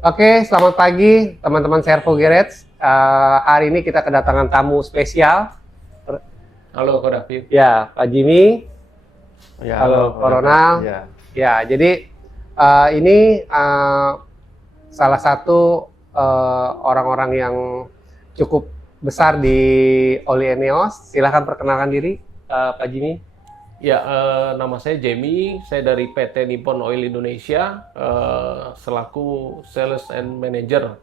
Oke, selamat pagi teman-teman Servo Garage. Hari ini kita kedatangan tamu spesial. Halo, Ko David. Ya, Pak Jimmy. Ya, Halo, Ko David. Ronald. Ya. Ya, jadi ini salah satu orang-orang yang cukup besar di Oli Eneos. Silahkan perkenalkan diri, Pak Jimmy. Ya, nama saya Jamie. Saya dari PT Nippon Oil Indonesia, selaku Sales and Manager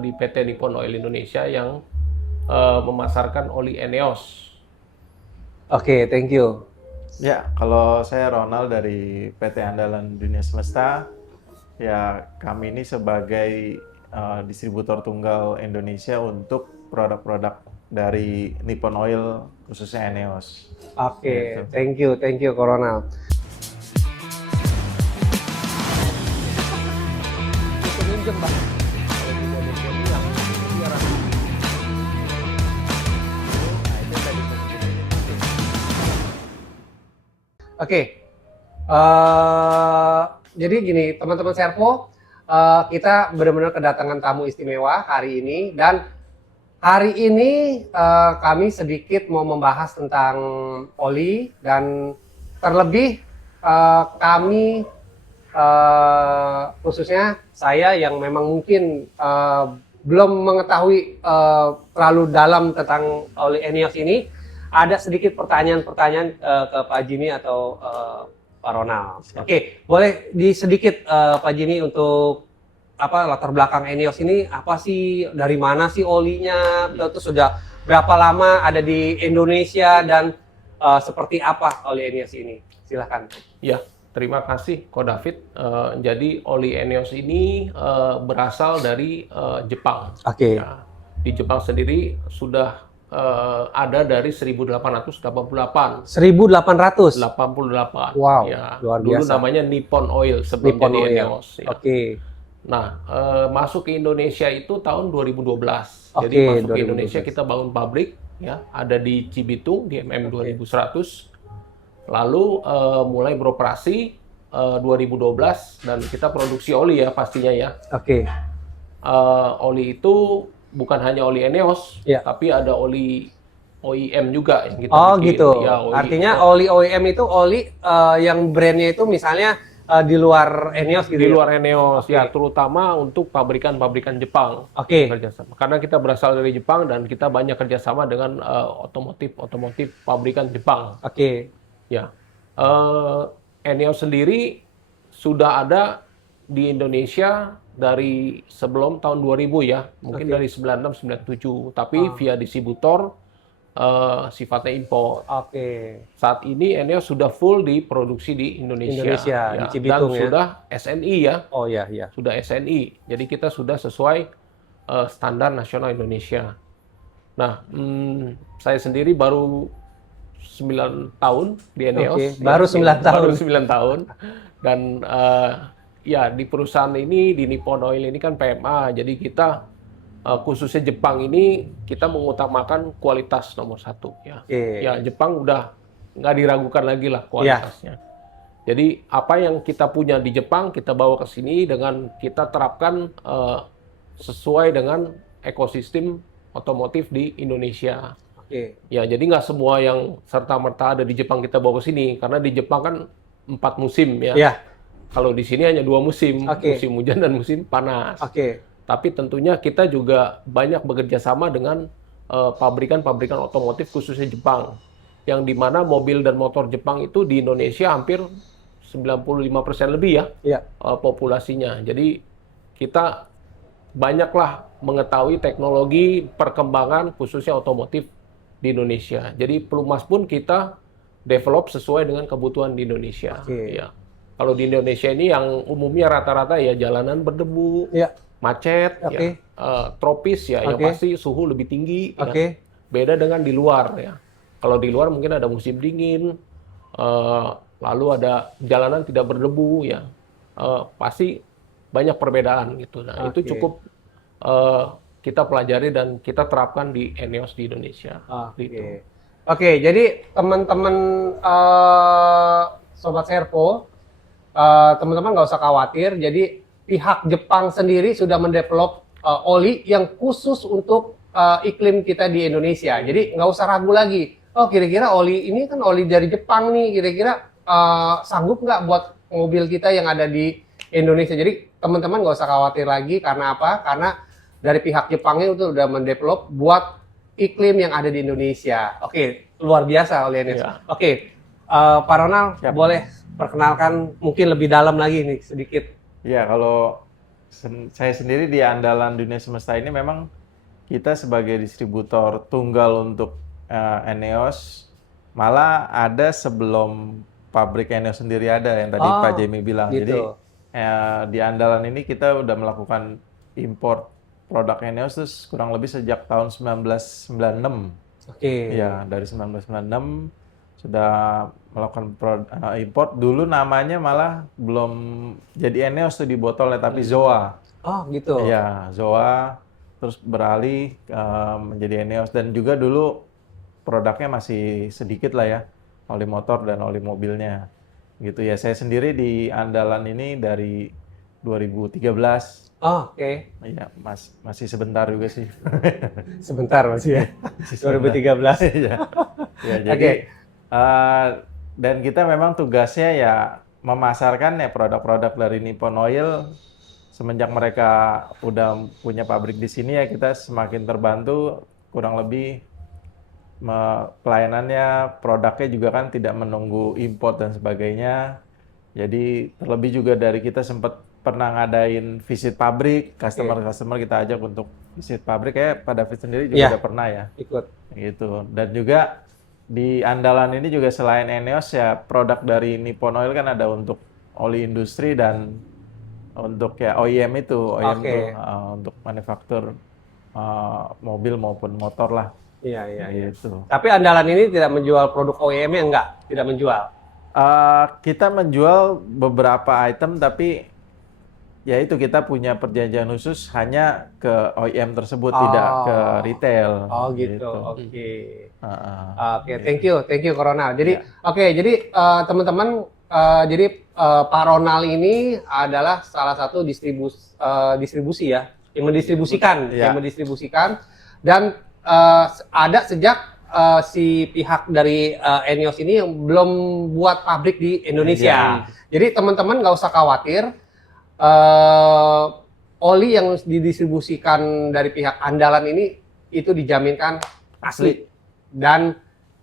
di PT Nippon Oil Indonesia yang memasarkan oli Eneos. Oke, thank you. Ya, kalau saya Ronald dari PT Andalan Dunia Semesta, ya kami ini sebagai distributor tunggal Indonesia untuk produk-produk dari Nippon Oil khususnya Eneos. Oke, thank you, Ronald. Oke, jadi gini teman-teman Servo, kita benar-benar kedatangan tamu istimewa hari ini, dan hari ini kami sedikit mau membahas tentang oli, dan terlebih kami khususnya saya yang memang mungkin belum mengetahui terlalu dalam tentang oli Eneos ini. Ada sedikit pertanyaan-pertanyaan ke Pak Jimmy atau Pak Ronald. Oke, boleh sedikit Pak Jimmy untuk latar belakang Eneos ini, apa sih, dari mana sih olinya, terus sudah berapa lama ada di Indonesia, dan seperti apa oli Eneos ini? Silahkan. Ya, terima kasih Ko David. Jadi oli Eneos ini berasal dari Jepang. Oke. Ya, di Jepang sendiri sudah ada dari 1888. 1888. Wow, Ya, luar dulu biasa. namanya Nippon Oil sebelum Nippon jadi Oil. Eneos. Ya. Oke. Nah, masuk ke Indonesia itu tahun 2012. Oke, Jadi masuk ke 2012. Indonesia kita bangun pabrik, ya, ada di Cibitung di MM 2100. Lalu mulai beroperasi 2012 dan kita produksi oli ya pastinya ya. Oke. Oli itu bukan hanya oli Eneos, Ya. tapi ada oli OEM juga yang kita Oh bikin. gitu. Ya, Artinya oli OEM itu oli yang brandnya itu misalnya di luar Eneos gitu. di ya? luar Eneos, Oke. ya, terutama untuk pabrikan-pabrikan Jepang. Oke. Kerjasama. Karena kita berasal dari Jepang dan kita banyak kerjasama dengan otomotif pabrikan Jepang. Oke. Ya, Eneos sendiri sudah ada di Indonesia dari sebelum tahun 2000 ya, mungkin Oke. dari 96-97, tapi via distributor sifatnya impor. Oke. Saat ini Eneos sudah full diproduksi di Indonesia, Indonesia, ya, di Cibitung dan ya. sudah SNI ya, Oh ya, ya. sudah SNI. Jadi kita sudah sesuai standar nasional Indonesia. Nah, saya sendiri baru 9 tahun di Eneos. Oke, baru 9 tahun. Baru 9 tahun. Dan ya di perusahaan ini, di Nippon Oil ini kan PMA, jadi kita khususnya Jepang ini kita mengutamakan kualitas nomor satu ya. Oke. Ya, Jepang udah nggak diragukan lagi lah kualitasnya. Jadi apa yang kita punya di Jepang kita bawa ke sini dengan kita terapkan sesuai dengan ekosistem otomotif di Indonesia. Oke. Ya, jadi nggak semua yang serta-merta ada di Jepang kita bawa ke sini, karena di Jepang kan 4 musim ya. Ya. Kalau di sini hanya 2 musim, Oke. musim hujan dan musim panas. Oke. Tapi tentunya kita juga banyak bekerja sama dengan pabrikan-pabrikan otomotif khususnya Jepang, yang dimana mobil dan motor Jepang itu di Indonesia hampir 95% lebih ya, Ya. populasinya. Jadi kita banyaklah mengetahui teknologi perkembangan khususnya otomotif di Indonesia. Jadi pelumas pun kita develop sesuai dengan kebutuhan di Indonesia. Oke. Ya. Kalau di Indonesia ini yang umumnya rata-rata ya jalanan berdebu, Ya. macet, Oke. ya, tropis ya, yang Oke. pasti suhu lebih tinggi. Ya. Oke. Beda dengan di luar ya. Kalau di luar mungkin ada musim dingin, lalu ada jalanan tidak berdebu ya, pasti banyak perbedaan gitu. Nah, itu Oke. cukup kita pelajari dan kita terapkan di Eneos di Indonesia. Oke. Gitu. Oke, jadi teman-teman Sobat Servo, teman-teman nggak usah khawatir. Jadi pihak Jepang sendiri sudah mendevelop oli yang khusus untuk iklim kita di Indonesia. Jadi nggak usah ragu lagi. Oh, kira-kira oli ini kan oli dari Jepang nih, kira-kira sanggup nggak buat mobil kita yang ada di Indonesia. Jadi teman-teman nggak usah khawatir lagi. Karena apa? Karena dari pihak Jepangnya itu udah mendevelop buat iklim yang ada di Indonesia. Oke, luar biasa oli ini. Ya. Oke, Pak Ronald, Siap. boleh perkenalkan mungkin lebih dalam lagi nih sedikit. Ya, kalau saya sendiri di Andalan Dunia Semesta ini memang kita sebagai distributor tunggal untuk Eneos, malah ada sebelum pabrik Eneos sendiri ada yang tadi Oh, Pak Jamie bilang. gitu. Jadi di Andalan ini kita udah melakukan import produk Eneos terus kurang lebih sejak tahun 1996. Oke. Ya, dari 1996 sudah melakukan import. Dulu namanya malah belum jadi Eneos tuh di botolnya, tapi Zoa. Oh, gitu. Iya, Zoa terus beralih menjadi Eneos, dan juga dulu produknya masih sedikit lah ya, oli motor dan oli mobilnya. Gitu ya. Saya sendiri di Andalan ini dari 2013. Oh, oke. Iya, masih sebentar juga sih. Sebentar masih ya. Masih sebentar. 2013. Iya. Ya, jadi dan kita memang tugasnya ya memasarkan ya produk-produk dari Nippon Oil. Semenjak mereka udah punya pabrik di sini ya kita semakin terbantu, kurang lebih pelayanannya, produknya juga kan tidak menunggu import dan sebagainya. Jadi terlebih juga dari kita sempat pernah ngadain visit pabrik, customer kita ajak untuk visit pabrik, kayak Pak David sendiri juga udah pernah ya. Ikut. Gitu. Dan juga di Andalan ini juga selain Eneos ya produk dari Nippon Oil kan ada untuk oli industri dan untuk ya OEM itu, OEM Oke. tuh untuk manufaktur mobil maupun motor lah. Iya, iya, iya. Gitu. Tapi Andalan ini tidak menjual produk OEM-nya, enggak? Tidak menjual. Kita menjual beberapa item, tapi ya itu kita punya perjanjian khusus hanya ke OEM tersebut, tidak ke retail. Oh, gitu. Gitu. Oke. Oke, Gitu. thank you Ronald. Jadi, Ya. oke, jadi teman-teman, jadi Pak Ronald ini adalah salah satu distribusi ya, yang mendistribusikan, Ya. dan ada sejak si pihak dari Eneos ini yang belum buat pabrik di Indonesia. Jadi teman-teman nggak usah khawatir, oli yang didistribusikan dari pihak Andalan ini itu dijaminkan asli. Dan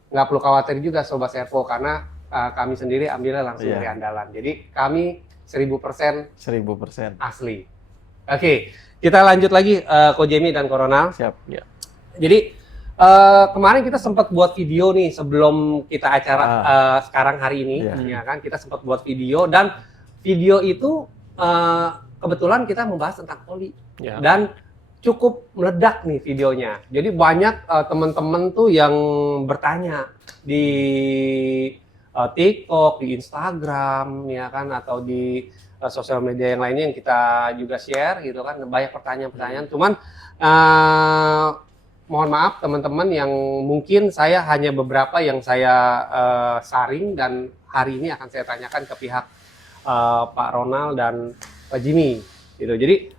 nggak perlu khawatir juga Sobat Servo, karena kami sendiri ambilnya langsung dari Andalan. Jadi kami 1000% 1000%. asli. Oke, kita lanjut lagi Ko Jamie dan Ko Ronald. Siap. Ya. Jadi kemarin kita sempat buat video nih sebelum kita acara sekarang hari ini, ya kan? Kita sempat buat video, dan video itu kebetulan kita membahas tentang oli dan cukup meledak nih videonya. Jadi banyak teman-teman tuh yang bertanya di TikTok, di Instagram, ya kan, atau di sosial media yang lainnya yang kita juga share gitu kan, banyak pertanyaan-pertanyaan. Cuman mohon maaf teman-teman yang mungkin saya hanya beberapa yang saya saring dan hari ini akan saya tanyakan ke pihak Pak Ronald dan Pak Jimmy gitu. Jadi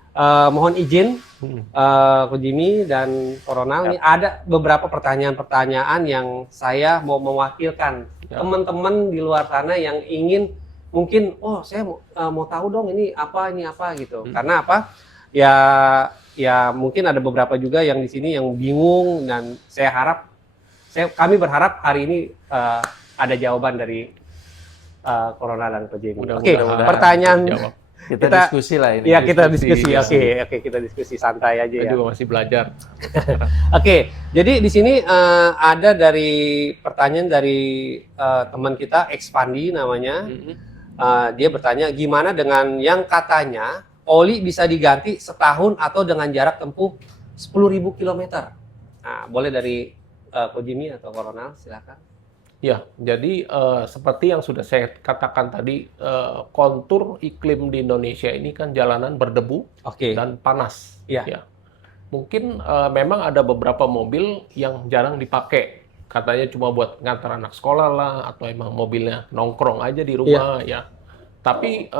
mohon izin Ko Jimmy dan Ko Ronald, ini ada beberapa pertanyaan-pertanyaan yang saya mau mewakilkan teman-teman di luar sana yang ingin mungkin, oh saya mau tahu dong ini apa gitu. Karena apa? Ya mungkin ada beberapa juga yang di sini yang bingung, dan kami berharap hari ini ada jawaban dari Corona dan Ko Jimmy. Oke, pertanyaan kita diskusi lah ini. Ya, kita diskusi. Oke, kita diskusi santai aja ya. Kita juga masih belajar. Oke, jadi di sini ada dari pertanyaan dari teman kita, Expandi namanya. Dia bertanya, gimana dengan yang katanya oli bisa diganti setahun atau dengan jarak tempuh 10.000 km? Nah, boleh dari Ko Jimmy atau Ko Ronald, silakan. Ya, jadi seperti yang sudah saya katakan tadi, kontur iklim di Indonesia ini kan jalanan berdebu dan panas. Ya. Mungkin memang ada beberapa mobil yang jarang dipakai. Katanya cuma buat ngantar anak sekolah lah, atau emang mobilnya nongkrong aja di rumah ya. Tapi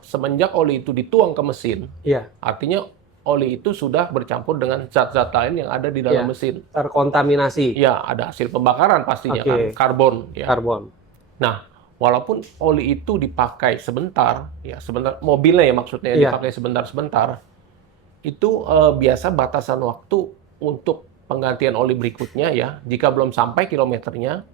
semenjak oli itu dituang ke mesin, Iya. artinya oli itu sudah bercampur dengan zat-zat lain yang ada di dalam Iya. mesin. Terkontaminasi. Ya, ada hasil pembakaran pastinya Oke. kan, karbon. Ya. Karbon. Nah, walaupun oli itu dipakai sebentar, ya sebentar, mobilnya ya maksudnya Iya. dipakai sebentar-sebentar, itu biasa batasan waktu untuk penggantian oli berikutnya ya, jika belum sampai kilometernya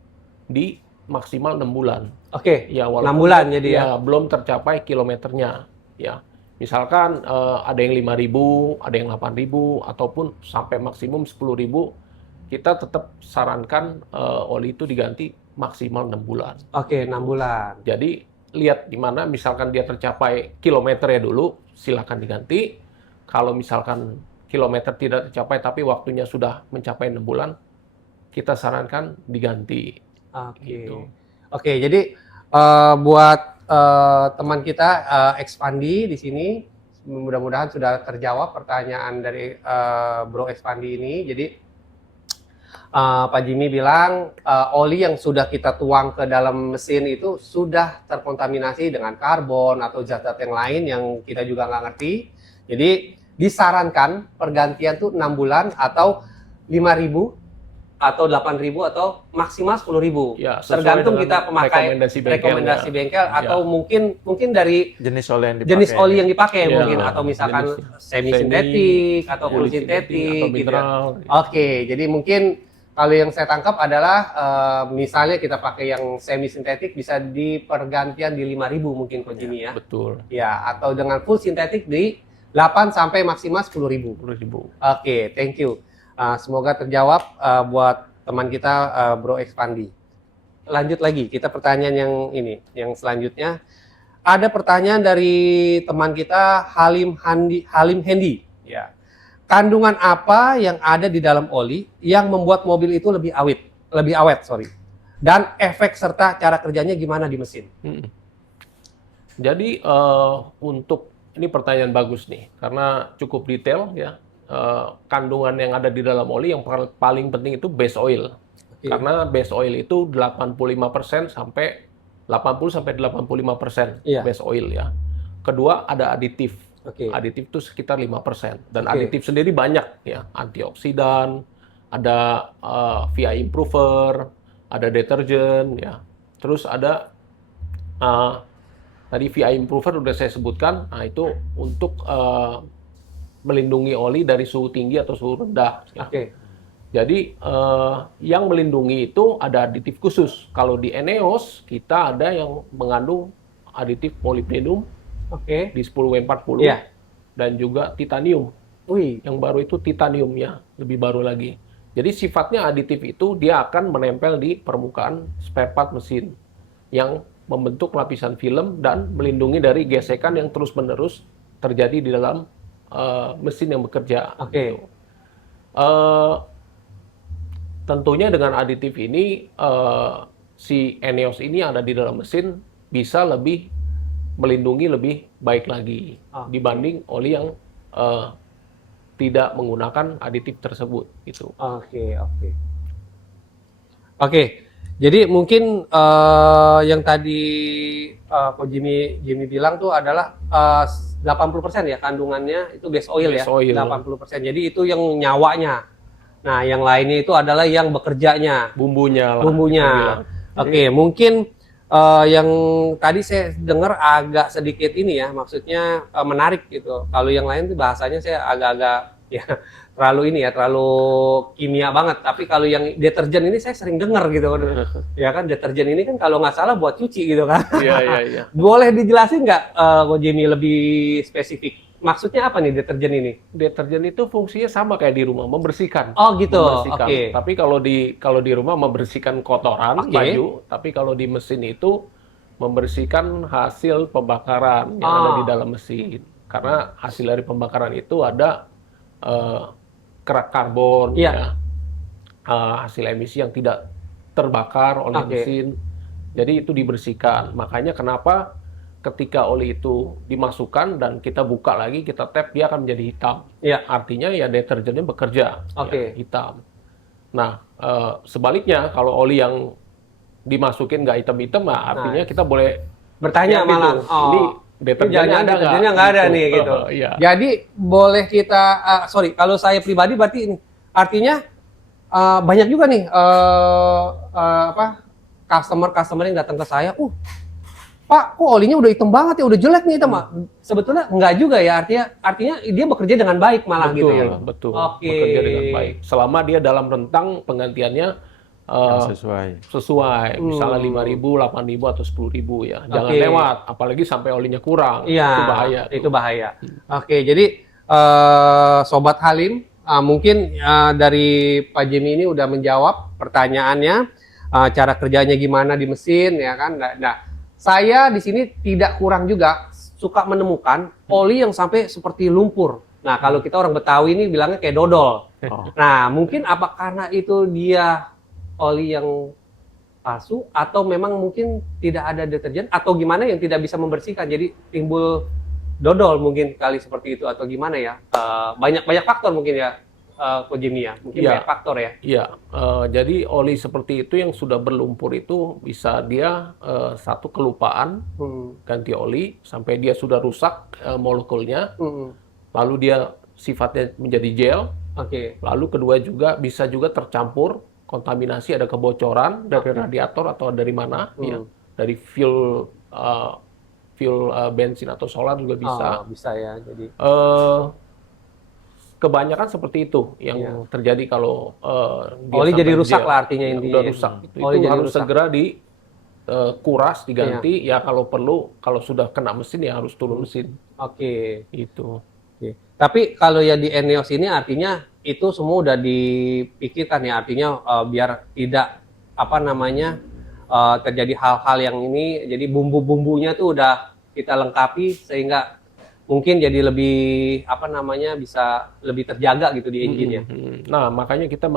di maksimal 6 bulan. Oke. Ya, 6 bulan jadi ya. belum tercapai kilometernya. Ya, misalkan ada yang 5.000, ada yang 8.000, ataupun sampai maksimum 10.000, kita tetap sarankan oli itu diganti maksimal 6 bulan. Oke, 6 bulan. Jadi lihat di mana misalkan dia tercapai kilometernya dulu, silakan diganti. Kalau misalkan kilometer tidak tercapai tapi waktunya sudah mencapai 6 bulan, kita sarankan diganti. Oke. Gitu. Oke, jadi buat teman kita Expandi di sini, mudah-mudahan sudah terjawab pertanyaan dari Bro Expandi ini. Jadi Pak Jimmy bilang oli yang sudah kita tuang ke dalam mesin itu sudah terkontaminasi dengan karbon atau zat-zat yang lain yang kita juga nggak ngerti. Jadi disarankan pergantian tuh 6 bulan atau 5.000 atau 8.000 atau maksimal 10.000. Ya, sesuai tergantung dengan kita pemakai rekomendasi bengkel atau mungkin dari Jenis oli yang dipakai. jenis oli yang dipakai Ya, mungkin, atau misalkan jenisnya. semi sintetik atau full Polisintetik sintetik atau gitu. mineral. Oke, jadi mungkin kalau yang saya tangkap adalah misalnya kita pakai yang semi sintetik bisa di pergantian di 5.000 mungkin Coach Jimmy ya. Betul. Ya, atau dengan full sintetik di 8 sampai maksimal 10.000. 10.000. Oke, thank you. Semoga terjawab buat teman kita Bro Expandi. Lanjut lagi, kita pertanyaan yang selanjutnya. Ada pertanyaan dari teman kita Halim Hendi. Ya. Kandungan apa yang ada di dalam oli yang membuat mobil itu lebih awet, dan efek serta cara kerjanya gimana di mesin? Jadi untuk ini pertanyaan bagus nih, karena cukup detail ya. Kandungan yang ada di dalam oli yang paling penting itu base oil. Oke. Karena base oil itu 85% sampai 85% Iya. base oil ya. Kedua ada aditif. Oke. Aditif itu sekitar 5%. Dan Oke. aditif sendiri banyak ya, antioksidan, ada VI improver, ada deterjen ya. Terus ada tadi VI improver udah saya sebutkan. Nah, itu untuk melindungi oli dari suhu tinggi atau suhu rendah. Ya. Oke. Jadi yang melindungi itu ada aditif khusus. Kalau di Eneos kita ada yang mengandung aditif molybdenum Oke. di 10W40 Iya. dan juga titanium. Wih. Yang baru itu titanium ya, lebih baru lagi. Jadi sifatnya aditif itu dia akan menempel di permukaan spare part mesin yang membentuk lapisan film dan melindungi dari gesekan yang terus-menerus terjadi di dalam mesin yang bekerja. Oke. Gitu. Tentunya dengan aditif ini si Eneos ini ada di dalam mesin bisa lebih melindungi lebih baik lagi dibanding oli yang tidak menggunakan aditif tersebut gitu. Oke. Jadi mungkin yang tadi Ko Jimmy bilang tuh adalah 80% ya kandungannya itu base oil Base ya. oil. 80%. Jadi itu yang nyawanya. Nah, yang lainnya itu adalah yang bekerjanya, Bumbunya lah. bumbunya. Oke, mungkin yang tadi saya dengar agak sedikit ini ya, maksudnya menarik gitu. Kalau yang lain tuh bahasanya saya agak-agak ya terlalu kimia banget. Tapi kalau yang deterjen ini saya sering dengar gitu. Ya kan, deterjen ini kan kalau nggak salah buat cuci gitu kan. Iya. Boleh dijelasin nggak, Ko Jimmy, lebih spesifik? Maksudnya apa nih deterjen ini? Deterjen itu fungsinya sama kayak di rumah, membersihkan. Oh gitu, Membersihkan. oke. Tapi kalau di rumah membersihkan kotoran Oke. baju, tapi kalau di mesin itu membersihkan hasil pembakaran yang ada di dalam mesin. Karena hasil dari pembakaran itu ada kerak karbon, Iya. ya, hasil emisi yang tidak terbakar oleh Oke. mesin. Jadi itu dibersihkan. Makanya kenapa ketika oli itu dimasukkan dan kita buka lagi, kita tap, dia akan menjadi hitam. Iya. Artinya ya deterjennya bekerja, Oke. ya, hitam. Nah, sebaliknya kalau oli yang dimasukin nggak hitam-hitam, nah, artinya kita boleh bertanya Hati-hati malah. tuh. Ini deterjennya jangan ada deterjennya nggak ada nih gitu. Iya. Jadi boleh kita, kalau saya pribadi berarti ini artinya banyak juga nih customer yang datang ke saya, Pak, kok olinya udah hitam banget ya, udah jelek nih hitam. Sebetulnya enggak juga ya, artinya dia bekerja dengan baik malah gitu ya. Betul. Oke. Bekerja dengan baik. Selama dia dalam rentang penggantiannya Yang sesuai. misalnya 5.000, 8.000 atau 10.000 ya. Jangan Oke. lewat, apalagi sampai olinya kurang. Iya, Itu bahaya. itu bahaya. Oke, jadi Sobat Halim, mungkin dari Pak Jimmy ini udah menjawab pertanyaannya, cara kerjanya gimana di mesin, ya kan? Nah, saya di sini tidak kurang juga suka menemukan oli yang sampai seperti lumpur. Nah, kalau kita orang Betawi ini bilangnya kayak dodol. Nah, mungkin apa karena itu dia oli yang palsu atau memang mungkin tidak ada deterjen atau gimana yang tidak bisa membersihkan, jadi timbul dodol mungkin kali seperti itu atau gimana ya? Banyak faktor mungkin ya, Ko Jimmy ya, mungkin banyak faktor ya. Iya, jadi oli seperti itu yang sudah berlumpur itu bisa dia satu kelupaan ganti oli sampai dia sudah rusak molekulnya, lalu dia sifatnya menjadi gel. Oke. Lalu kedua juga bisa juga tercampur kontaminasi, ada kebocoran dari radiator atau dari mana, ya, dari fuel bensin atau solar juga bisa. Bisa ya, jadi. Kebanyakan seperti itu yang terjadi kalau dia oli jadi sampai rusak gel. lah artinya intinya. Udah rusak. Oli Itu jadi harus rusak. segera dikuras, diganti. Ya kalau perlu, kalau sudah kena mesin ya harus turun mesin. Oke. Itu. Oke. Tapi kalau ya di Eneos ini artinya itu semua udah dipikirkan ya, artinya biar tidak terjadi hal-hal yang ini, jadi bumbu-bumbunya tuh udah kita lengkapi sehingga mungkin jadi lebih bisa lebih terjaga gitu di engine-nya. Nah, makanya kita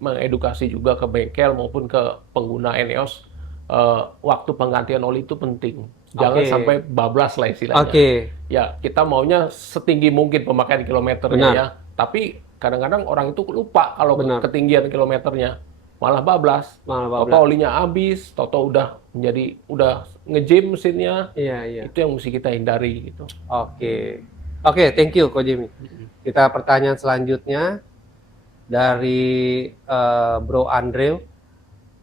mengedukasi juga ke bengkel maupun ke pengguna Eneos, waktu penggantian oli itu penting. Jangan sampai bablas lah istilahnya. Ya, kita maunya setinggi mungkin pemakaian kilometernya ya. Tapi kadang-kadang orang itu lupa kalau ketinggian kilometernya. Malah bablas. Toto olinya habis, toto udah nge-jam mesinnya. Iya. Itu yang mesti kita hindari gitu. Oke, thank you Ko Jimmy. Kita pertanyaan selanjutnya dari Bro Andrew.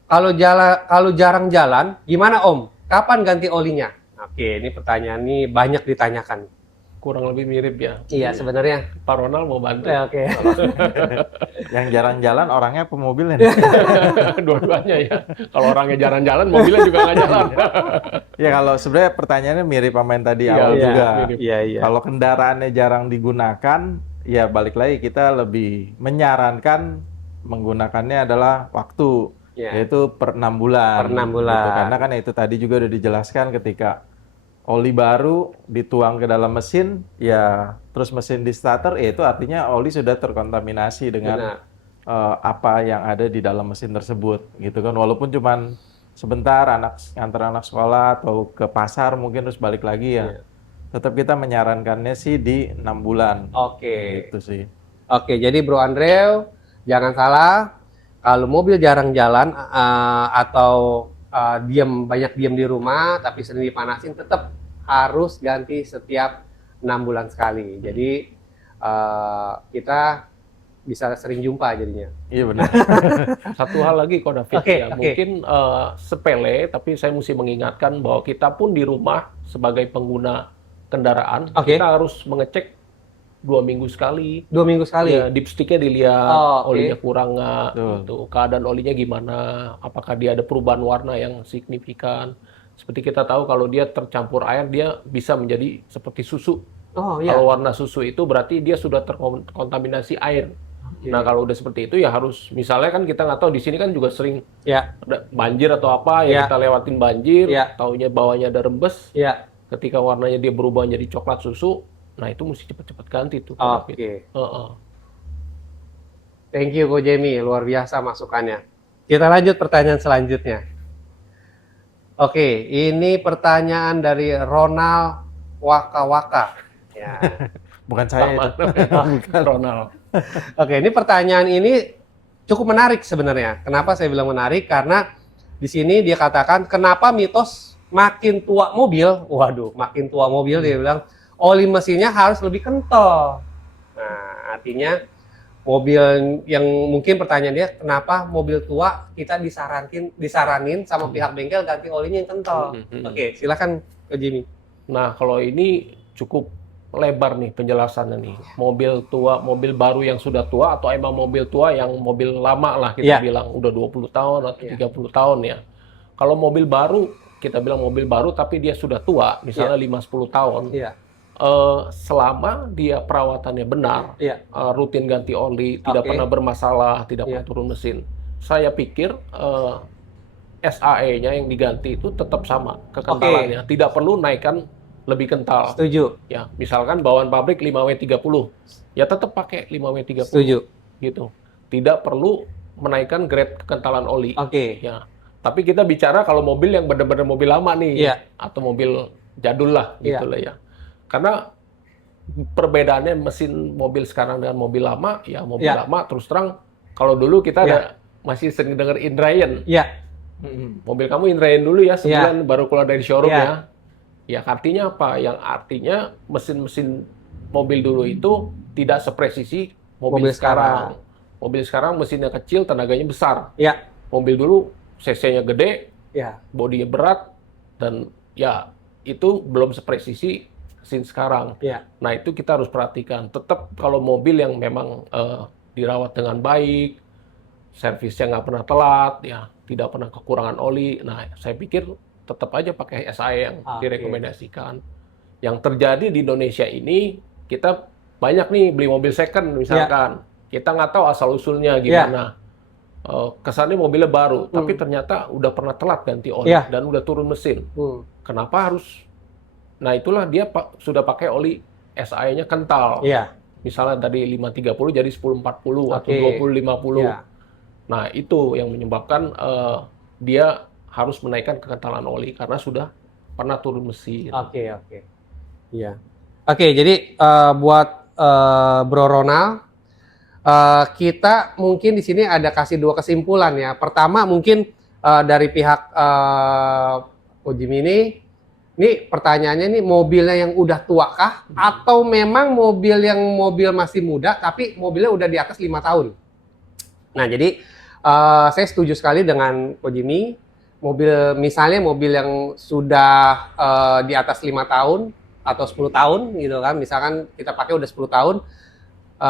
Kalau jarang jalan, gimana Om? Kapan ganti olinya? Oke, ini pertanyaan ini banyak ditanyakan. Kurang lebih mirip ya. Iya, sebenarnya. Pak Ronald mau bantu. Oke. Yang jarang jalan orangnya pemobilnya. Dua-duanya ya. Kalau orangnya jarang jalan, mobilnya juga nggak jalan. Ya kalau sebenarnya pertanyaannya mirip sama yang tadi awal juga. Iya. Kalau kendaraannya jarang digunakan, ya balik lagi kita lebih menyarankan menggunakannya adalah waktu, yaitu per 6 bulan. Per 6 bulan. Gitu. Karena kan itu tadi juga udah dijelaskan ketika oli baru dituang ke dalam mesin, ya terus mesin di starter, ya itu artinya oli sudah terkontaminasi dengan apa yang ada di dalam mesin tersebut, gitu kan. Walaupun cuman sebentar antar anak sekolah atau ke pasar mungkin terus balik lagi ya, tetap kita menyarankannya sih di 6 bulan. Gitu sih. Oke, jadi Bro Andrew, jangan salah, kalau mobil jarang jalan atau banyak diam di rumah tapi sering dipanasin, tetap harus ganti setiap 6 bulan sekali. Jadi kita bisa sering jumpa jadinya. Iya benar. Satu hal lagi Ko David, mungkin sepele tapi saya mesti mengingatkan bahwa kita pun di rumah sebagai pengguna kendaraan, kita harus mengecek 2 minggu sekali. 2 minggu sekali? Ya, dipsticknya dilihat, olinya kurang nggak, gitu. Keadaan olinya gimana, apakah dia ada perubahan warna yang signifikan. Seperti kita tahu kalau dia tercampur air, dia bisa menjadi seperti susu. Kalau warna susu itu berarti dia sudah terkontaminasi air. Nah kalau udah seperti itu ya harus, misalnya kan kita nggak tahu, di sini kan juga sering ada banjir atau apa, ya kita lewatin banjir, taunya bawahnya ada rembes. Ketika warnanya dia berubah jadi coklat susu, nah itu mesti cepet-cepet ganti tuh. Thank you Ko Jimmy, luar biasa masukannya. Kita lanjut pertanyaan selanjutnya. Oke, ini pertanyaan dari Ronald Waka. Ya. Bukan saya itu. Bukan Ronald. Oke, ini pertanyaan ini cukup menarik sebenarnya. Kenapa saya bilang menarik? Karena di sini dia katakan kenapa mitos makin tua mobil, waduh, makin tua mobil dia bilang oli mesinnya harus lebih kental. Nah, artinya mobil yang mungkin pertanyaan dia, kenapa mobil tua kita disaranin sama pihak bengkel ganti olinya yang kental. Oke, silakan ke Jimmy. Nah, kalau ini cukup lebar nih penjelasannya nih. Mobil tua, mobil baru yang sudah tua, atau emang mobil tua yang mobil lama lah kita bilang. Udah 20 tahun atau 30 tahun ya. Kalau mobil baru, kita bilang mobil baru tapi dia sudah tua, misalnya 5-10 tahun. Selama dia perawatannya benar, rutin ganti oli, tidak pernah bermasalah, tidak pernah turun mesin. Saya pikir SAE-nya yang diganti itu tetap sama kekentalannya, tidak perlu naikkan lebih kental. Setuju. Ya, misalkan bawaan pabrik 5W30, ya tetap pakai 5W30. Setuju. Gitu. Tidak perlu menaikkan grade kekentalan oli. Ya. Tapi kita bicara kalau mobil yang benar-benar mobil lama nih, atau mobil jadul lah, gitu lah ya. Karena perbedaannya mesin mobil sekarang dengan mobil lama, ya mobil lama terus terang, kalau dulu kita ada masih sering dengar Indrayant. Mobil kamu Indrayant dulu ya, sebulan baru keluar dari showroom ya. Ya artinya apa? Yang artinya mesin-mesin mobil dulu itu tidak sepresisi mobil sekarang. Mobil sekarang mesinnya kecil, tenaganya besar. Mobil dulu cc-nya gede, bodinya berat, dan ya itu belum sepresisi mesin sekarang. Nah itu kita harus perhatikan. Tetap kalau mobil yang memang dirawat dengan baik, servisnya nggak pernah telat, ya tidak pernah kekurangan oli. Nah saya pikir tetap aja pakai SAE yang direkomendasikan. Yang terjadi di Indonesia ini, kita banyak nih beli mobil second misalkan. Kita nggak tahu asal-usulnya gimana. Kesannya mobilnya baru, tapi ternyata udah pernah telat ganti oli dan udah turun mesin. Kenapa harus? Nah itulah dia sudah pakai oli SAE-nya kental. Misalnya dari 530 jadi 1040 atau 2050. Nah itu yang menyebabkan dia harus menaikkan kekentalan oli karena sudah pernah turun mesin. Oke, jadi buat Bro Ronald, kita mungkin di sini ada kasih dua kesimpulan ya. Pertama mungkin dari pihak Jimmy ini pertanyaannya nih, mobilnya yang udah tua kah atau memang mobil masih muda tapi mobilnya udah di atas 5 tahun. Nah, jadi saya setuju sekali dengan Jimmy. Misalnya mobil yang sudah di atas 5 tahun atau 10 tahun gitu kan, misalkan kita pakai udah 10 tahun,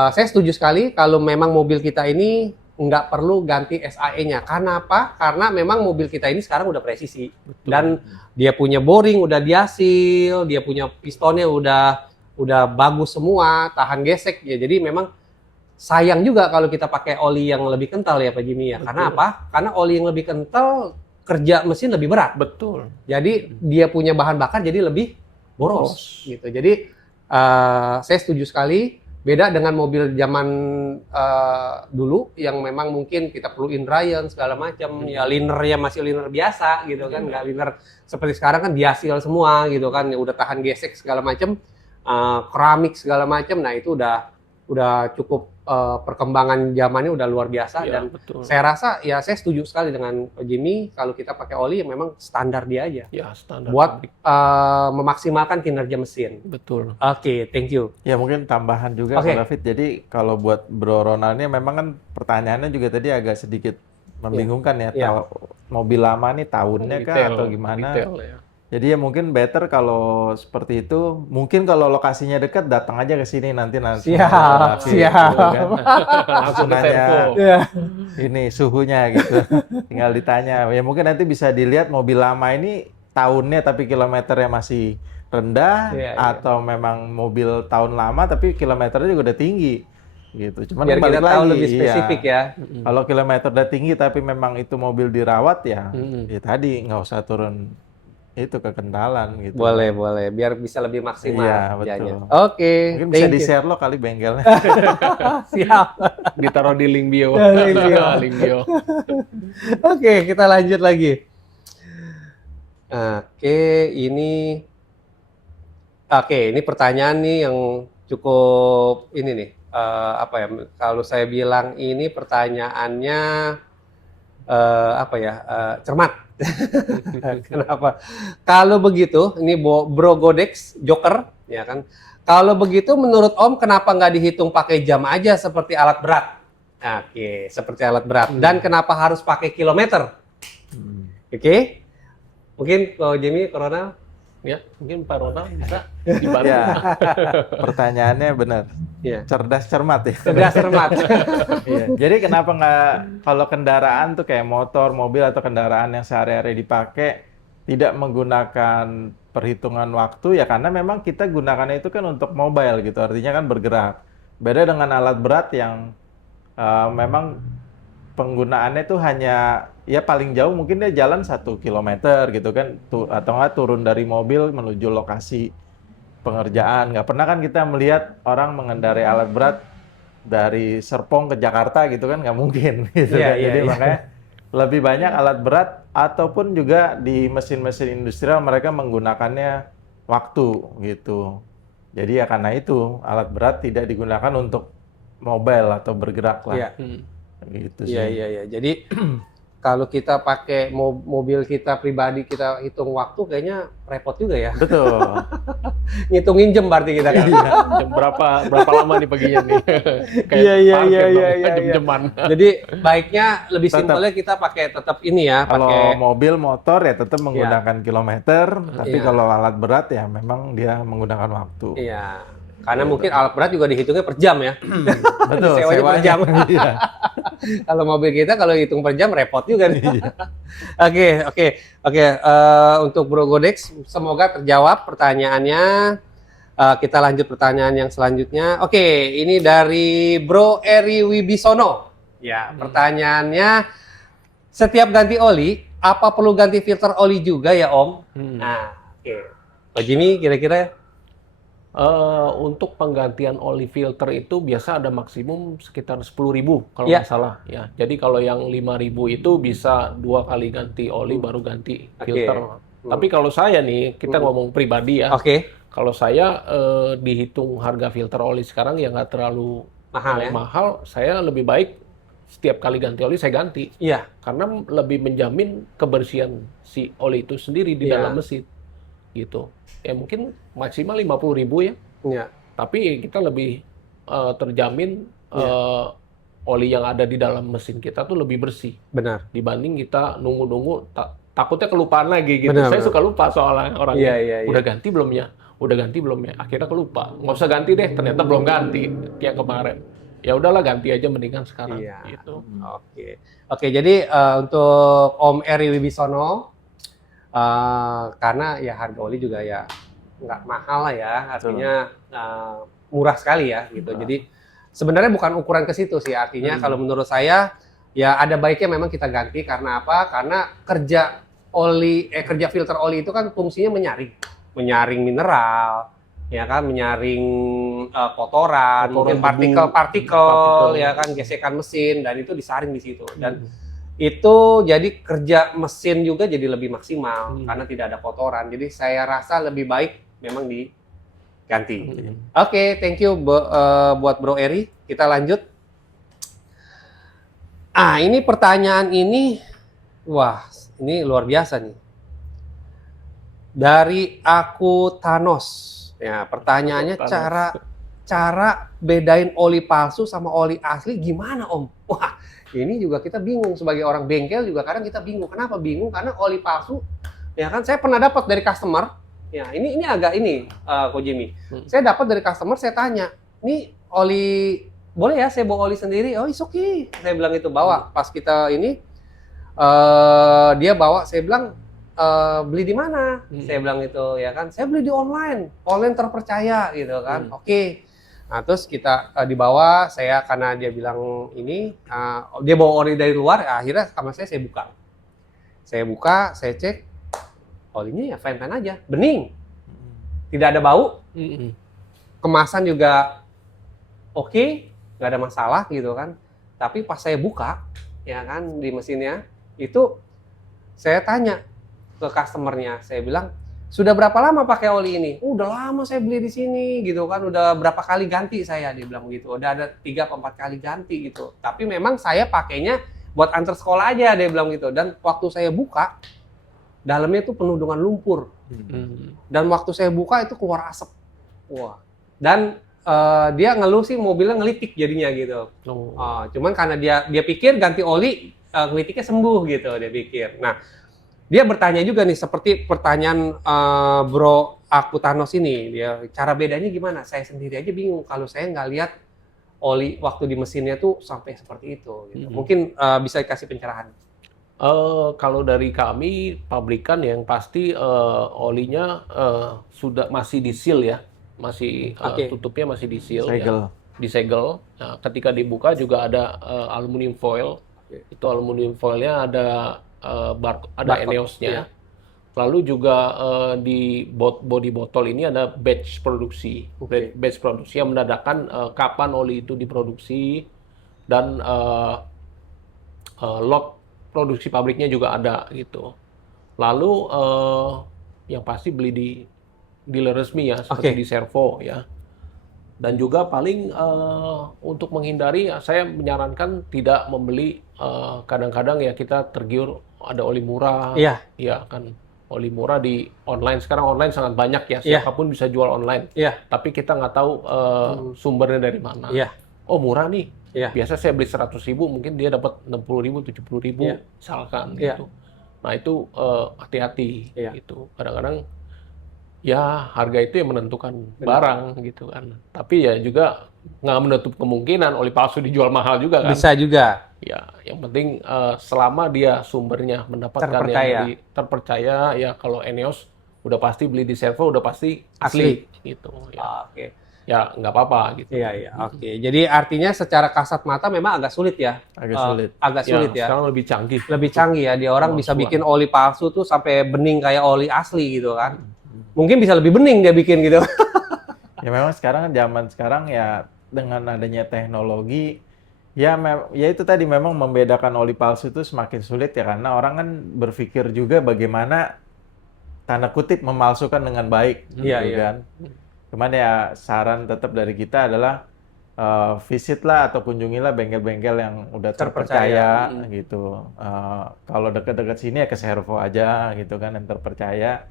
saya setuju sekali kalau memang mobil kita ini nggak perlu ganti SAE-nya. Karena apa? Karena memang mobil kita ini sekarang udah presisi. Dan dia punya boring udah diasil, dia punya pistonnya udah bagus semua, tahan gesek ya. Jadi memang sayang juga kalau kita pakai oli yang lebih kental ya Pak Jimmy ya. Karena apa? Karena oli yang lebih kental kerja mesin lebih berat. Jadi dia punya bahan bakar jadi lebih boros gitu. Jadi saya setuju sekali. Beda dengan mobil zaman dulu yang memang mungkin kita perlu Indrayant segala macam, ya linernya masih liner biasa gitu kan, nggak liner seperti sekarang kan diasil semua gitu kan, ya udah tahan gesek segala macam, keramik segala macam. Nah itu udah cukup perkembangan zamannya udah luar biasa dan saya rasa ya saya setuju sekali dengan Jimmy kalau kita pakai oli yang memang standar dia aja. Standar buat memaksimalkan kinerja mesin. Oke, thank you. Ya mungkin tambahan juga Pak David. Jadi kalau buat Bro Ronald ini memang kan pertanyaannya juga tadi agak sedikit membingungkan ya. Mobil lama nih tahunnya kah atau gimana? Jadi ya mungkin better kalau seperti itu. Mungkin kalau lokasinya dekat datang aja ke sini nanti. Siap. Langsung nanya ini suhunya gitu. Tinggal ditanya. Ya mungkin nanti bisa dilihat mobil lama ini tahunnya tapi kilometernya masih rendah atau memang mobil tahun lama tapi kilometernya juga udah tinggi. Gitu. Cuman biar kita tahu lebih spesifik ya. Kalau kilometer udah tinggi tapi memang itu mobil dirawat ya tadi nggak usah turun itu kekentalan gitu. Boleh biar bisa lebih maksimal. Iya, betul. Oke. Mungkin bisa di-share lo kali bengkelnya. Siap. Ditaruh di link bio. Link bio. Oke, kita lanjut lagi. Ini pertanyaan nih yang cukup ini nih. Kalau saya bilang ini pertanyaannya cermat. Kenapa? Kalau begitu, ini Bro Godex Joker, ya kan? Kalau begitu, menurut Om, kenapa nggak dihitung pakai jam aja seperti alat berat? Oke, seperti alat berat. Dan kenapa harus pakai kilometer? Oke, mungkin kalau Jamie, Corona, Ya, mungkin Pak Ronald bisa dibantu. Ya, pertanyaannya benar. ya, Cerdas cermat ya. cerdas cermat. Iya. Jadi kenapa nggak kalau kendaraan tuh kayak motor, mobil atau kendaraan yang sehari-hari dipakai tidak menggunakan perhitungan waktu ya karena memang kita gunakannya itu kan untuk mobile gitu, artinya kan bergerak. Beda dengan alat berat yang memang penggunaannya tuh hanya ya paling jauh mungkin dia jalan 1 kilometer gitu kan, atau nggak turun dari mobil menuju lokasi pengerjaan. Nggak pernah kan kita melihat orang mengendarai alat berat dari Serpong ke Jakarta gitu kan, nggak mungkin gitu Iya, kan. iya, Jadi iya. makanya lebih banyak alat berat ataupun juga di mesin-mesin industrial mereka menggunakannya waktu gitu. Jadi ya karena itu alat berat tidak digunakan untuk mobile atau bergerak lah. Iya. Gitu Iya, sih. iya, iya. Jadi kalau kita pakai mobil kita pribadi, kita hitung waktu, kayaknya repot juga ya. Betul. Ngitungin jam berarti kita kan. Jam berapa lama nih paginya nih? Kayak Iya, iya, parkir iya, dong, iya, iya. jam-jaman. Jadi baiknya lebih Tetap. simpelnya kita pakai tetap ini ya, Kalau pakai mobil, motor ya tetap menggunakan kilometer, tapi Iya. kalau alat berat ya memang dia menggunakan waktu. iya. Karena mungkin alat berat juga dihitungnya per jam ya. Betul, Sewanya per jam. Iya. Kalau mobil kita kalau hitung per jam repot juga nih. Iya. Oke. Untuk Bro Godex, semoga terjawab pertanyaannya. Kita lanjut pertanyaan yang selanjutnya. Oke, ini dari Bro Eri Wibisono. Ya, pertanyaannya, setiap ganti oli, apa perlu ganti filter oli juga ya Om? Nah, oke. Pak Jimmy, kira-kira? Untuk penggantian oli filter itu biasa ada maksimum sekitar 10.000 kalau Iya. nggak salah ya. Jadi kalau yang 5.000 itu bisa 2 kali ganti oli baru ganti Oke. filter. Tapi kalau saya nih, kita ngomong pribadi ya. Oke, Kalau saya dihitung harga filter oli sekarang ya nggak terlalu mahal ya? mahal, saya lebih baik setiap kali ganti oli saya ganti. Iya, Karena lebih menjamin kebersihan si oli itu sendiri di Iya. dalam mesin. Gitu. Ya mungkin maksimal 50.000 ya. iya. Tapi kita lebih terjamin oli yang ada di dalam mesin kita tuh lebih bersih Benar. dibanding kita nunggu-nunggu takutnya kelupaan lagi gitu. Benar, Saya benar. suka lupa soalnya orangnya. Iya. Udah ganti belum ya? Udah ganti belum ya? Akhirnya kelupa. Nggak usah ganti deh, ternyata belum ganti yang kemarin. Ya udahlah ganti aja mendingan sekarang Iya. gitu. Oke, jadi untuk Om Eri Wibisono, karena ya harga oli juga ya nggak mahal lah ya, artinya murah sekali ya gitu. Jadi sebenarnya bukan ukuran ke situ sih, artinya kalau menurut saya ya ada baiknya memang kita ganti karena apa? Karena kerja filter oli itu kan fungsinya menyaring mineral, ya kan, menyaring kotoran, mungkin debu, partikel, ya kan, gesekan mesin, dan itu disaring di situ. Dan itu jadi kerja mesin juga jadi lebih maksimal karena tidak ada kotoran. Jadi saya rasa lebih baik memang diganti. Oke, thank you buat Bro Eri. Kita lanjut. Ini pertanyaan ini, wah, ini luar biasa nih. Dari aku Thanos. Ya, pertanyaannya Thanos. cara bedain oli palsu sama oli asli gimana, Om? Wah, ini juga kita bingung sebagai orang bengkel juga kadang kita bingung. Kenapa bingung? Karena oli palsu, ya kan, saya pernah dapat dari customer. Ya, ini agak ini, Ko Jimmy. Saya dapat dari customer, saya tanya, ini oli boleh ya saya bawa oli sendiri? Oh, it's okay. Saya bilang itu bawa. Pas kita ini dia bawa, saya bilang beli di mana? Saya bilang itu, ya kan. Saya beli di online terpercaya gitu kan. Oke. Nah, terus kita dibawa, saya karena dia bilang ini dia bawa oli dari luar, akhirnya sama saya buka. Saya buka, saya cek olinya ya fine-fine aja, bening. Tidak ada bau. Kemasan juga oke, nggak ada masalah gitu kan. Tapi pas saya buka, ya kan, di mesinnya, itu saya tanya ke customernya, saya bilang, sudah berapa lama pakai oli ini? Udah lama saya beli di sini gitu kan, udah berapa kali ganti saya, dia bilang gitu. Udah ada 3 atau 4 kali ganti gitu. Tapi memang saya pakainya buat antar sekolah aja, dia bilang gitu. Dan waktu saya buka, dalamnya itu penuh dengan lumpur. Dan waktu saya buka itu keluar asap. Wah. Dan dia ngeluh sih mobilnya ngelitik jadinya gitu. Cuman karena dia pikir ganti oli, ngelitiknya sembuh gitu dia pikir. Nah, dia bertanya juga nih seperti pertanyaan Bro Akutanos ini. Dia cara bedanya gimana? Saya sendiri aja bingung kalau saya nggak lihat oli waktu di mesinnya tuh sampai seperti itu. Gitu. Mungkin bisa dikasih pencerahan. Kalau dari kami pabrikan yang pasti olinya sudah masih di seal ya, masih tutupnya masih di seal, Segel. ya, disegel. Nah, ketika dibuka juga ada aluminium foil. Itu aluminium foilnya ada ada ENEOS-nya. Lalu juga di body botol ini ada batch produksi. Batch produksi yang menandakan kapan oli itu diproduksi dan lot produksi pabriknya juga ada gitu. Lalu yang pasti beli di dealer resmi ya, seperti di Servo ya. Dan juga paling untuk menghindari, saya menyarankan tidak membeli kadang-kadang ya kita tergiur ada oli murah. Iya. Ya kan, oli murah di online. Sekarang online sangat banyak ya, siapapun bisa jual online. Iya. Tapi kita nggak tahu sumbernya dari mana. Iya. Oh murah nih. Iya. Biasa saya beli 100.000, mungkin dia dapat 60.000, 70.000 misalkan gitu. Nah itu hati-hati gitu. Kadang-kadang ya harga itu yang menentukan barang gitu kan. Tapi ya juga nggak menutup kemungkinan oli palsu dijual mahal juga kan. Bisa juga. Ya, yang penting selama dia sumbernya mendapatkan yang terpercaya ya, kalau ENEOS udah pasti beli di Servo udah pasti asli gitu. Ya. Ya nggak apa-apa gitu. Iya. Jadi artinya secara kasat mata memang agak sulit ya. Agak sulit ya. Sekarang lebih canggih. Lebih canggih ya. Dia orang bisa bikin oli palsu tuh sampai bening kayak oli asli gitu kan. Mungkin bisa lebih bening dia bikin gitu. Ya memang zaman sekarang ya dengan adanya teknologi ya itu tadi memang membedakan oli palsu itu semakin sulit ya, karena orang kan berpikir juga bagaimana tanda kutip memalsukan dengan baik gitu kan. Cuman ya saran tetap dari kita adalah visitlah atau kunjungilah bengkel-bengkel yang udah terpercaya gitu. Kalau dekat-dekat sini ya ke Servo aja gitu kan, yang terpercaya.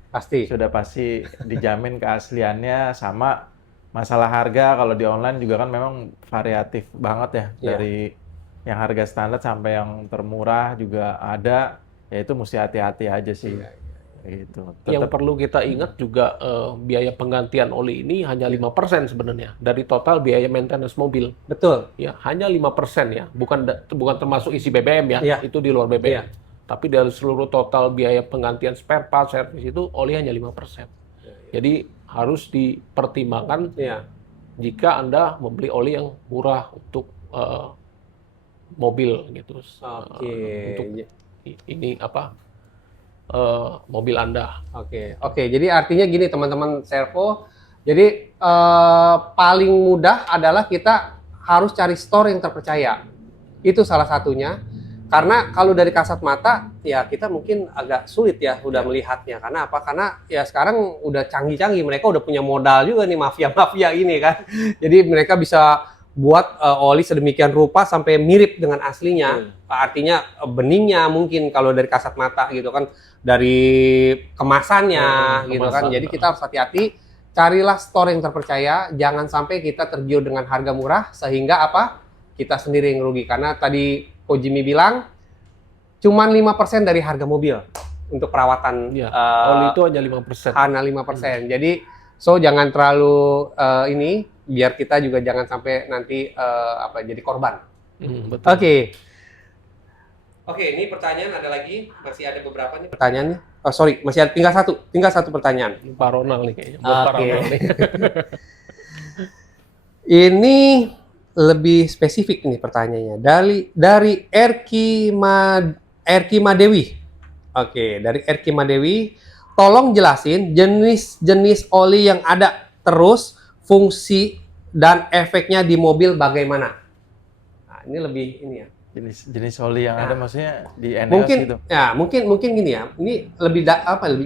Sudah pasti dijamin keasliannya. Sama masalah harga, kalau di online juga kan memang variatif banget ya. Dari yang harga standar sampai yang termurah juga ada. Ya itu mesti hati-hati aja sih. Gitu. Yang perlu kita ingat juga biaya penggantian oli ini hanya 5% sebenarnya dari total biaya maintenance mobil. Betul. Ya, hanya 5% ya. Bukan termasuk isi BBM ya. Itu di luar BBM. Tapi dari seluruh total biaya penggantian spare part service itu oli hanya 5%. Jadi harus dipertimbangkan jika Anda membeli oli yang murah untuk mobil gitu. Untuk ini mobil Anda. Oke. Jadi artinya gini teman-teman Servo. Jadi paling mudah adalah kita harus cari store yang terpercaya. Itu salah satunya. Karena kalau dari kasat mata ya kita mungkin agak sulit ya udah melihatnya. Karena apa? Karena ya sekarang udah canggih-canggih. Mereka udah punya modal juga nih mafia-mafia ini kan. Jadi mereka bisa buat oli sedemikian rupa sampai mirip dengan aslinya. Artinya beningnya mungkin kalau dari kasat mata gitu kan, dari kemasannya gitu kan. Jadi kita harus hati-hati, carilah store yang terpercaya, jangan sampai kita tergiur dengan harga murah sehingga apa? Kita sendiri yang rugi. Karena tadi Ko Jimmy bilang cuman 5% dari harga mobil untuk perawatan oli itu hanya 5%. Hanya 5%. Jadi jangan terlalu ini, biar kita juga jangan sampai nanti jadi korban. Oke, ini pertanyaan ada lagi, masih ada beberapa nih pertanyaannya. Masih ada tinggal satu pertanyaan. Pak Ronald nih kayaknya. Pak Ronald nih. Ini lebih spesifik nih pertanyaannya dari Erki Madewi. Dari Erki Madewi, tolong jelasin jenis-jenis oli yang ada, terus fungsi dan efeknya di mobil bagaimana. Nah, ini lebih ini ya. Jenis oli yang ada maksudnya di ENEOS gitu. Ya, mungkin gini ya. Ini lebih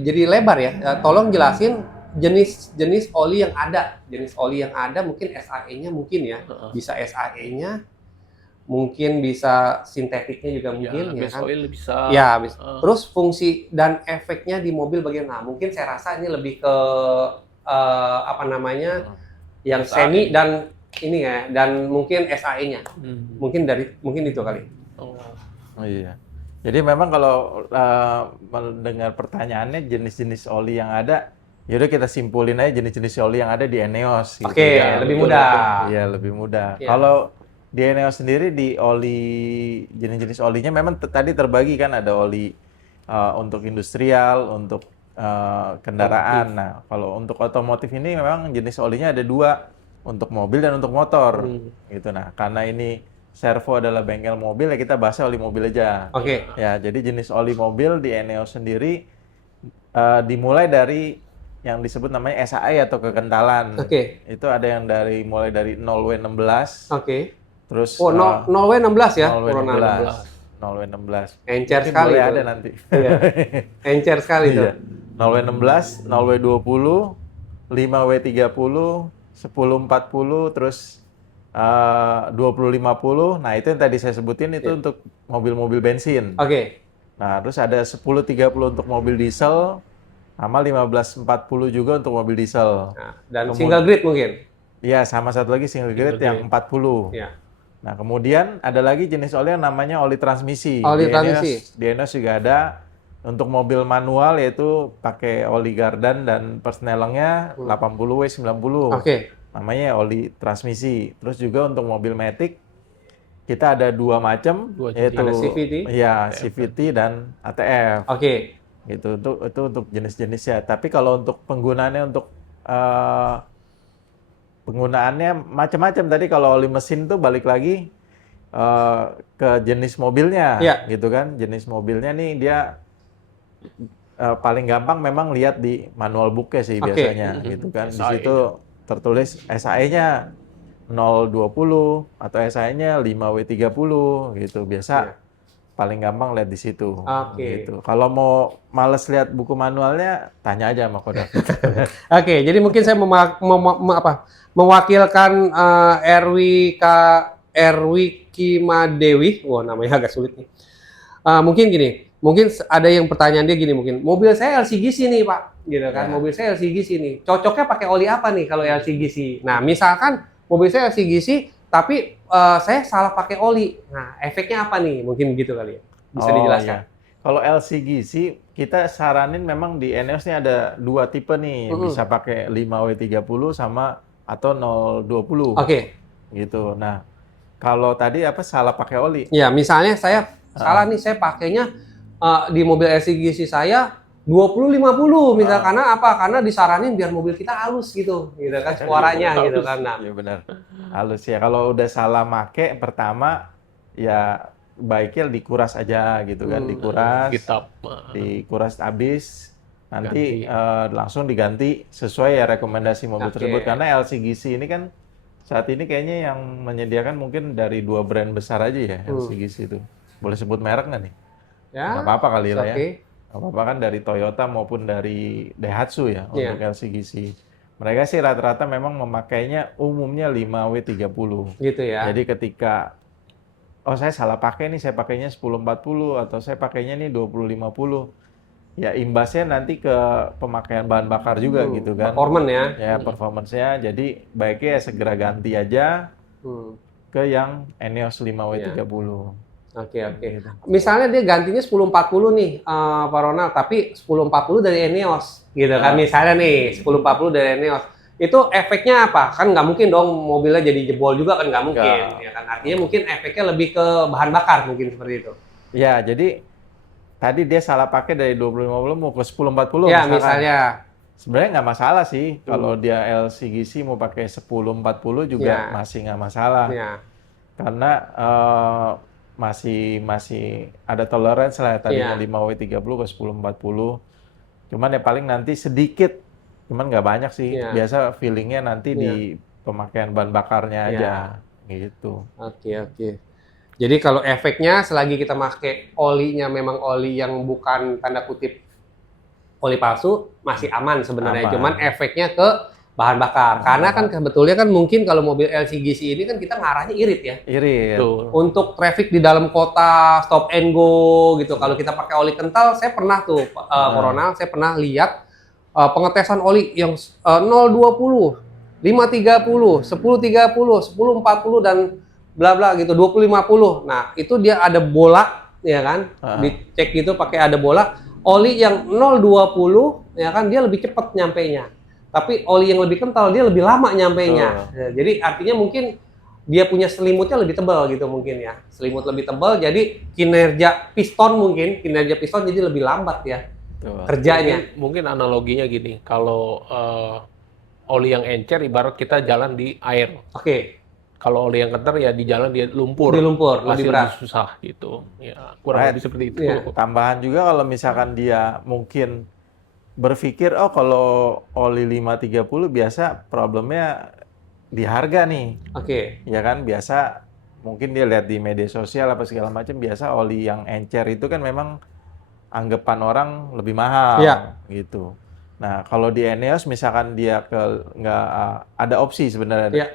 jadi lebar ya. Tolong jelasin jenis oli yang ada. Jenis oli yang ada mungkin SAE-nya mungkin ya. Bisa SAE-nya. mungkin bisa sintetiknya juga mungkin, ya base kan? oil bisa. Ya, terus fungsi dan efeknya di mobil bagaimana? Nah, mungkin saya rasa ini lebih ke apa namanya, yang SAE. semi dan ini ya, dan mungkin SAE-nya. Mungkin itu kali. Oh iya. Jadi memang kalau mendengar pertanyaannya jenis-jenis oli yang ada, yaudah kita simpulin aja jenis-jenis oli yang ada di Eneos. Gitu. Oke, Ya, lebih betul. mudah. Iya, lebih mudah. Iya. Kalau di Eneos sendiri di oli jenis-jenis olinya memang tadi terbagi kan, ada oli untuk industrial, untuk kendaraan. Nah, kalau untuk otomotif ini memang jenis olinya ada 2, untuk mobil dan untuk motor. Gitu. Nah, karena ini Servo adalah bengkel mobil, ya kita bahas oli mobil aja. Oke. Ya, jadi jenis oli mobil di Eneos sendiri dimulai dari yang disebut namanya SAE atau kekentalan. Oke. Itu ada yang mulai dari 0W16. Oke. Terus Oh, 0W16 ya? 0W16. 0W16. Encer Mungkin sekali boleh itu. ada nanti. Iya. Encer sekali tuh. Iya. 0W16, 0W20, 5W30, 1040, terus 2050. Nah, itu yang tadi saya sebutin itu untuk mobil-mobil bensin. Oke. Nah, terus ada 1030 untuk mobil diesel, sama 1540 juga untuk mobil diesel. Nah, dan single grid mungkin. Iya, sama satu lagi single grade yang 40. Iya. Nah, kemudian ada lagi jenis oli yang namanya oli transmisi. Oli Di transmisi. Eneos, di Eneos juga ada untuk mobil manual, yaitu pakai oli Gardan dan persnelengnya 80W90. Oke. Namanya oli transmisi. Terus juga untuk mobil Matic kita ada 2 macam, yaitu ada CVT. Iya, CVT dan ATF. Oke. Gitu. Itu untuk jenis-jenisnya. Tapi kalau untuk penggunaannya untuk penggunaannya macam-macam. Tadi kalau oli mesin tuh balik lagi ke jenis mobilnya, gitu kan? Jenis mobilnya nih dia paling gampang memang lihat di manual booknya sih biasanya, gitu kan? Di situ tertulis SAE-nya 020 atau SAE-nya 5W30 gitu. Biasa paling gampang lihat di situ. Gitu. Kalau mau males lihat buku manualnya, tanya aja sama Ko David. Oke, jadi mungkin saya mewakilkan Erwi Kimadewi. Wah, namanya agak sulit nih. Mungkin gini, mungkin ada yang pertanyaan dia gini mungkin, mobil saya LCGC nih Pak, gitu kan? Mobil saya LCGC nih, cocoknya pakai oli apa nih kalau LCGC? Nah, misalkan mobil saya LCGC, tapi saya salah pakai oli. Nah, efeknya apa nih? Mungkin gitu kali ya. Bisa dijelaskan. Iya. Kalau LCGC, kita saranin memang di Eneos nih ada 2 tipe nih. Bisa pakai 5W30 sama atau 020. Oke. Gitu. Nah, kalau tadi salah pakai oli? Ya, misalnya saya salah nih, saya pakainya di mobil LCGC saya 20-50 misal, karena apa? Karena disaranin biar mobil kita halus gitu kan suaranya gitu kan. Nah, iya benar. Halus ya. Kalau udah salah make pertama ya baiknya dikuras aja gitu kan, dikuras habis, nanti langsung diganti sesuai ya rekomendasi mobil tersebut. Karena LCGC ini kan saat ini kayaknya yang menyediakan mungkin dari 2 brand besar aja ya, LCGC itu. Boleh sebut merek nggak nih? ya, Nggak apa-apa kali lah ya. Nggak apa-apa kan, dari Toyota maupun dari Daihatsu ya untuk LCGC. Mereka sih rata-rata memang memakainya umumnya 5W30. Gitu ya. Jadi ketika saya salah pakai nih, saya pakainya 1040 atau saya pakainya nih 2050. Ya imbasnya nanti ke pemakaian bahan bakar juga gitu kan. Performance ya. Ya performance-nya. Jadi baiknya segera ganti aja ke yang Eneos 5W30. Oke. Misalnya dia gantinya 1040 nih, Pak Ronald, tapi 1040 dari Eneos, gitu kan? Misalnya nih 1040 dari Eneos, itu efeknya apa? Kan nggak mungkin dong mobilnya jadi jebol juga kan, nggak mungkin. Ya kan? Artinya mungkin efeknya lebih ke bahan bakar mungkin seperti itu. Ya, jadi tadi dia salah pakai dari 2050 mau ke 1040. Ya, misalnya. Sebenarnya nggak masalah sih, kalau dia LCGC mau pakai 1040 juga masih nggak masalah. Karena masih ada tolerance lah tadinya 5W30 ke 1040. Cuman ya paling nanti sedikit, cuman nggak banyak sih. Biasa feelingnya nanti di pemakaian bahan bakarnya aja gitu. Oke. Jadi kalau efeknya selagi kita pakai olinya memang oli yang bukan tanda kutip oli palsu, masih aman sebenarnya. Cuman efeknya ke bahan bakar. Karena kan sebetulnya kan mungkin kalau mobil LCGC ini kan kita ngarahnya irit ya. Irit. Betul. Untuk traffic di dalam kota, stop and go gitu. Kalau kita pakai oli kental, saya pernah tuh Coronel, saya pernah lihat pengetesan oli yang 020, 530, 1030, 1040 dan bla bla gitu, 2050. Nah, itu dia ada bola ya kan? Dicek gitu pakai ada bola. Oli yang 020 ya kan dia lebih cepat nyampainya. Tapi oli yang lebih kental dia lebih lama nyampainya. Ya, jadi artinya mungkin dia punya selimutnya lebih tebal gitu mungkin ya. Selimut lebih tebal jadi kinerja piston jadi lebih lambat ya. Betul. Kerjanya. Mungkin analoginya gini, kalau oli yang encer ibarat kita jalan di air. Oke. Kalau oli yang kental ya di jalan di lumpur. Di lumpur, Pasti lebih berat. susah gitu. Ya, kurang lebih seperti itu. Iya. Tambahan juga kalau misalkan dia mungkin berpikir, oh kalau oli 530 biasa problemnya di harga nih. Oke. Ya kan, biasa mungkin dia lihat di media sosial apa segala macam, biasa oli yang encer itu kan memang anggapan orang lebih mahal Iya. gitu. Nah, kalau di Eneos misalkan dia nggak ada opsi sebenarnya. Iya.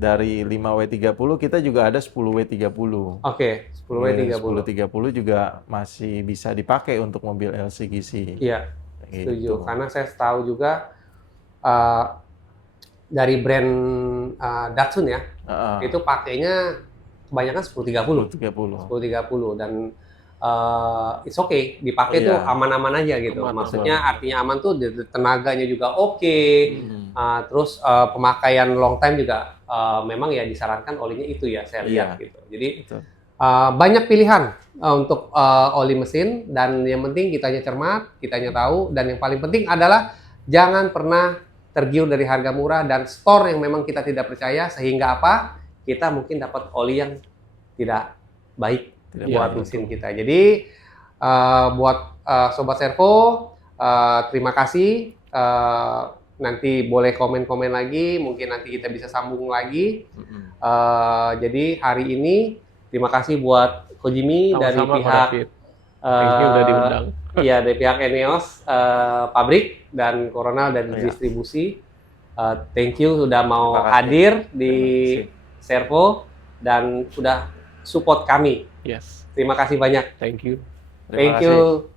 Dari 5W30 kita juga ada 10W30. Oke, 10W30. 10W30 juga masih bisa dipakai untuk mobil LCGC. Iya. Setuju. Gitu. Karena saya tahu juga dari brand Datsun ya, itu pakainya kebanyakan 1030. 1030 dan it's okay, dipakai tuh aman-aman aja gitu. Aman, Maksudnya artinya aman tuh tenaganya juga oke. Terus pemakaian long time juga memang ya disarankan olinya itu ya saya lihat gitu. Jadi banyak pilihan untuk oli mesin dan yang penting kitanya cermat, kitanya tahu dan yang paling penting adalah jangan pernah tergiur dari harga murah dan store yang memang kita tidak percaya sehingga apa? Kita mungkin dapat oli yang tidak baik buat mesin kita. Jadi buat Sobat Servo terima kasih. Nanti boleh komen-komen lagi, mungkin nanti kita bisa sambung lagi. Jadi hari ini terima kasih buat Kojimi dari pihak udah diundang. Iya, dari pihak Eneos pabrik dan Coronel dari distribusi. Thank you sudah mau hadir di Servo dan sudah support kami. Yes. Terima kasih banyak. Thank you. Thank you.